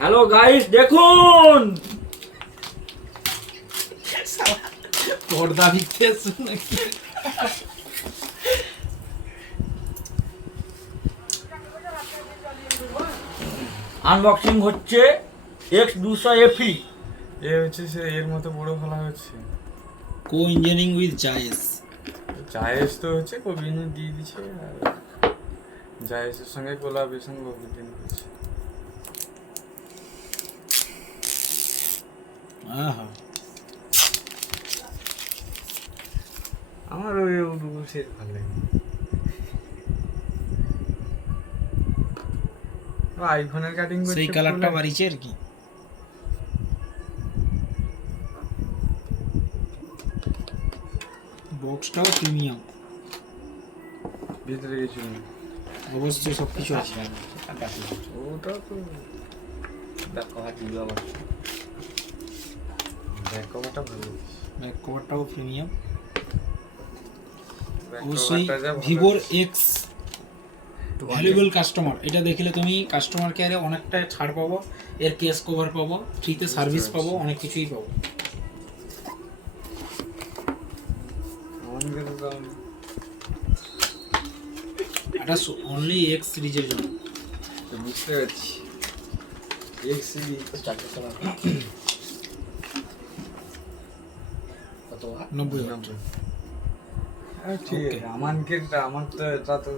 Hello guys, দেখুন পর্দা দিতে নাকি আনবক্সিং হচ্ছে X200 FE। এ হচ্ছে সে এর মতো বড় ফেলা হচ্ছে। কো ইঞ্জিনিয়ারিং উইথ জায়েস। জায়েজ তো হচ্ছে কবিনে দিয়ে দিচ্ছে আর জায়েজের সঙ্গে কোলাবরেশন কবিন করছে। আহা আমার ওই সে ভালো লাগে। আইফোনের কাটিং করছে সেই কালারটা বাড়িছে আর কি। বক্সটাও প্রিমিয়াম, ভিতরে কিছু নেই। অবশ্যই সব কিছু আছে। ওটা তো ব্যাক কভার দিবে আবার। ব্যাক কভারটা ভালো। Back কভারটাও premium. ব্যাক অবশ্যই কভারটা যা ভালো। ভিভোর এক্স ভ্যালুয়েবল কাস্টমার, এটা দেখলে তুমি কাস্টমার কেয়ারে অনেকটা ছাড় পাবো, এর কেস কভার পাবো, ফ্রিতে সার্ভিস পাবো, অনেক কিছুই পাবো। আমাদের দাম এটা অনলি এক্স সিরিজের জন্য। তো বুঝতে পারছি। এক্স সিরিজ চারটে কালার কত? 90,000। ঠিক আছে। আমার তো এটা তো